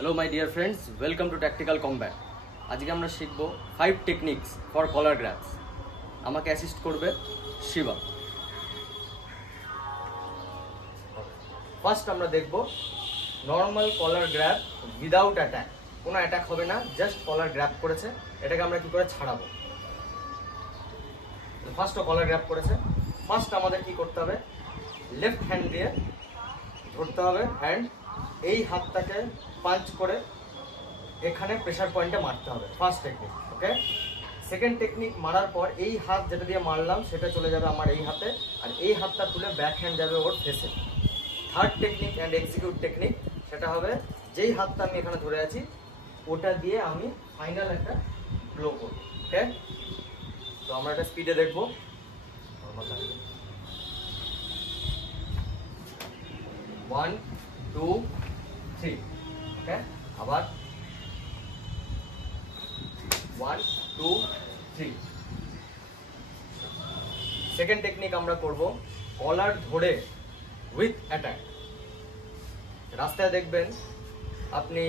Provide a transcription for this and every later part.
Hello my dear friends, welcome to Tactical Combat. আজকে আমরা শিখব 5 টেকনিক্স ফর কলার গ্র্যাবস। আমাকে অ্যাসিস্ট করবে শিবা। ফার্স্ট আমরা দেখব নরমাল কলার গ্র্যাব উইদাউট অ্যাটাক। কোনো অ্যাটাক হবে না, জাস্ট কলার গ্র্যাব করেছে, এটাকে আমরা কি করে ছাড়াবো। ফার্স্ট কলার গ্র্যাব করেছে, ফার্স্ট আমাদের কি করতে হবে, লেফট হ্যান্ড দিয়ে ধরতে হবে হ্যান্ড, এই হাতটাকে পাঞ্চ করে এখানে প্রেসার পয়েন্টে মারতে হবে। ফার্স্ট টেকনিক, ওকে। সেকেন্ড টেকনিক, মারার পর এই হাত যেটা দিয়ে মারলাম সেটা চলে যাবে আমার এই হাতে, আর এই হাতটা তুলে ব্যাক হ্যান্ড যাবে ওর ফেসে। Third technique and execute technique, সেটা হবে যেই হাতটা আমি এখানে ধরে আছি ওটা দিয়ে আমি ফাইনাল একটা ব্লো করব, ওকে। তো আমরা এটা স্পিডে দেখবো। 1 2 3, ওকে। আবার 1 2 3। সেকেন্ড টেকনিক আমরা করব কলার ধরে উইথ অ্যাটাক। রাস্তায় দেখবেন আপনি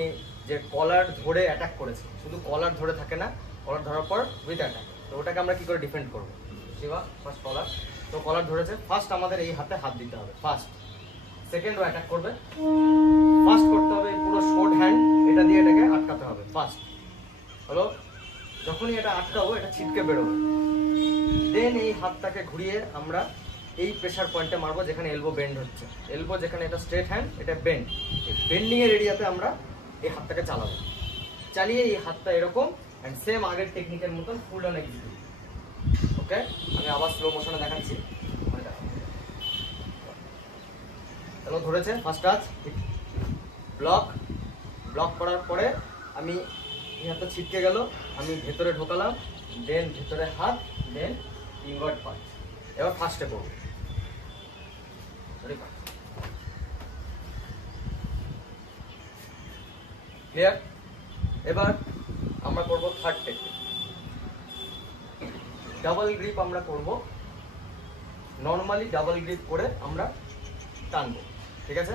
যে কলার ধরে অ্যাটাক করেছে, শুধু কলার ধরে থাকে না, কলার ধরার পর উইথ অ্যাটাক। তো ওটাকে আমরা কি করে ডিফেন্ড করবো। শিবা ফার্স্ট কলার, তো কলার ধরেছে, ফার্স্ট আমাদের এই হাতে হাত দিতে হবে ফার্স্ট। সেকেন্ড ও অ্যাটাক করবে, ফার্স্ট করতে হবে পুরো শর্ট হ্যান্ড, এটা দিয়ে এটাকে আটকাতে হবে ফার্স্ট। হলো, যখনই এটা আটকাবো এটা ছিটকে বেরোবে, দেন এই হাতটাকে ঘুরিয়ে আমরা এই প্রেসার পয়েন্টে মারবো যেখানে এলবো বেন্ড হচ্ছে। এলবো যেখানে এটা স্ট্রেট হ্যান্ড, এটা বেন্ড, এই বেন্ডিং এর এরিয়াতে আমরা এই হাতটাকে চালাবো। চালিয়ে এই হাতটা এরকম এন্ড সেম আগের টেকনিকের মতন ফুল অন এক্সিকিউট, ওকে। আমি আবার স্লো মোশনে দেখাচ্ছি। হ্যালো, ধরেছে ফার্স্ট টাচ, ব্লক, ব্লক করার পরে আমি এই হাতটা ছিটকে গেল, আমি ভেতরে ঢোকালাম, দেন ভেতরে হাত, দেন ইনভার্ট পাঞ্চ। এবার ফার্স্টে করব, ক্লিয়ার। এবার আমরা করব থার্ড টেকনিক, ডাবল গ্রিপ আমরা করব। নর্মালি ডাবল গ্রিপ করে আমরা টানবো, ঠিক আছে।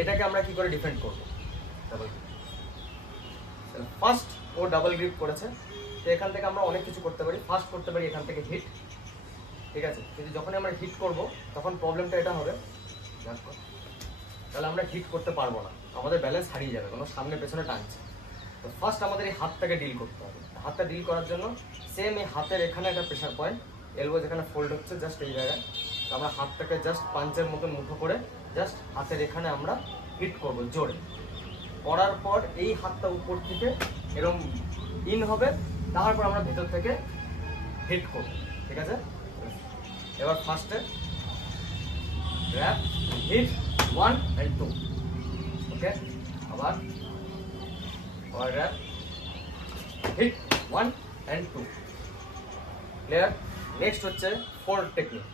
এটাকে আমরা কি করে ডিফেন্ড করব। Double grip, first O double grip করেছে, তো এখান থেকে আমরা অনেক কিছু করতে পারি। ফার্স্ট করতে পারি এখান থেকে হিট, ঠিক আছে। কিন্তু যখন আমরা হিট করব তখন প্রবলেমটা এটা হবে, তাহলে আমরা হিট করতে পারবো না, আমাদের ব্যালেন্স হারিয়ে যাবে, কোনো সামনে পেছনে টানছে। তো ফার্স্ট আমাদের এই হাতটাকে ডিল করতে হবে। হাতটা ডিল করার জন্য সেম এই হাতের এখানে একটা প্রেসার পয়েন্ট, এলবো যেখানে ফোল্ড হচ্ছে জাস্ট এই জায়গায়, আমরা হাতটাকে জাস্ট পাঞ্চের মতন মুঠো করে জাস্ট হাতের এখানে আমরা হিট করব জোরে। করার পর এই হাতটা উপর থেকে এরকম ইন হবে, তারপর আমরা ভেতর থেকে হিট করব, ঠিক আছে। এবার ফার্স্টে গ্র্যাব, হিট 1 and 2, ওকে। আবার grab, hit 1 and 2, clear. Next হচ্ছে ফোর্থ টেকনিক।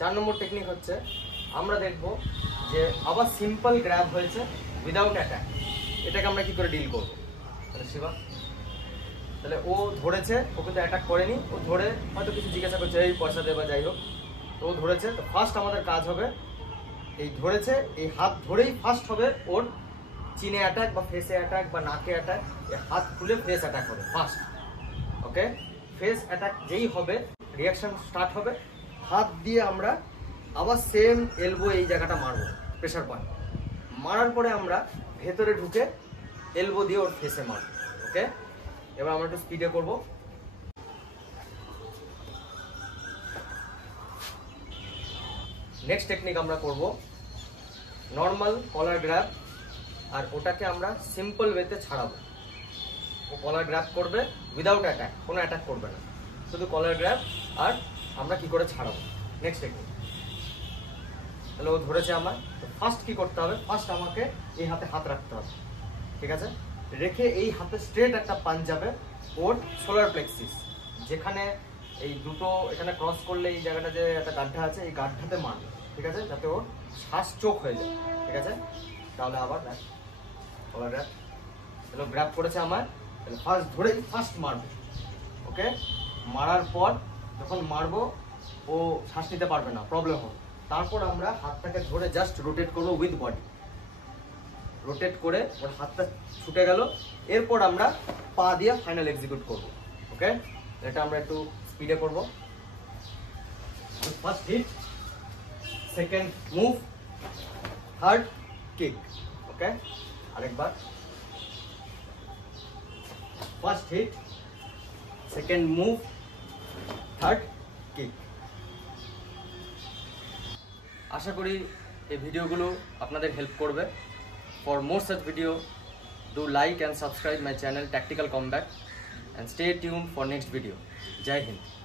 4 নম্বর টেকনিক হচ্ছে আমরা দেখব যে আবার সিম্পল গ্র্যাব হয়েছে উইদাউট অ্যাটাক, এটাকে আমরা কি করে ডিল করবো। তাহলে শিবা, তাহলে ও ধরেছে, ও কিন্তু অ্যাটাক করেনি, ও ধরে হয়তো কিছু জিজ্ঞাসা করছে, এই পয়সা দেবে যাই হোক, তো ও ধরেছে। তো ফার্স্ট আমাদের কাজ হবে, এই ধরেছে এই হাত ধরেই ফার্স্ট হবে ওর চিনে অ্যাটাক বা ফেসে অ্যাটাক বা নাকে অ্যাটাক, এই হাত খুলে ফেস অ্যাটাক হবে ফার্স্ট, ওকে। ফেস অ্যাটাক যেই হবে রিয়াকশন স্টার্ট হবে, হাত দিয়ে আমরা আবার সেম এলবো এই জায়গাটা মারবো প্রেসার পয়েন্ট। মারার পরে আমরা ভেতরে ঢুকে এলবো দিয়ে ওর ফেসে মারবো, ওকে। এবার আমরা একটু স্পিডে করবো। নেক্সট টেকনিক আমরা করব নর্মাল কলার গ্র্যাব, আর ওটাকে আমরা সিম্পল ওয়েতে ছাড়াবো। ও কলার গ্র্যাব করবে উইদাউট অ্যাটাক, কোনো অ্যাটাক করবে না, শুধু কলার গ্র্যাব, আর আমরা কি করে ছাড়াবো। নেক্সট টেকনিক, তাহলে ও ধরেছে আমার, তো ফার্স্ট কি করতে হবে, ফার্স্ট আমাকে এই হাতে হাত রাখতে হবে, ঠিক আছে। রেখে এই হাতে স্ট্রেট একটা পাঞ্চ যাবে ওর সোলার প্লেক্সিস, যেখানে এই দুটো এখানে ক্রস করলে এই জায়গাটা যে একটা গাড্ডা আছে, এই গাড্ডাতে মারবে, ঠিক আছে, যাতে ওর শ্বাস চোখ হয়ে যায়, ঠিক আছে। তাহলে আবার কলার গ্র্যাব, তাহলে গ্র্যাব করেছে আমার, তাহলে ফার্স্ট ধরেই ফার্স্ট মারবো, ওকে। মারার পর যখন মারবো ও শ্বাস নিতে পারবে না, প্রবলেম হবে, তারপর আমরা হাতটাকে ধরে জাস্ট রোটেট করবো উইথ বডি, রোটেট করে ওর হাতটা ছুটে গেল, এরপর আমরা পা দিয়ে ফাইনাল এক্সিকিউট করব। ওকে, এটা আমরা একটু স্পিডে করব। First hit, second move, third kick. Okay, আরেকবার। First hit, second move, third kick. আশা করি এই ভিডিওগুলো আপনাদের হেল্প করবে। For more such video, do like and subscribe my channel Tactical Combat and stay tuned for next video. Jai Hind.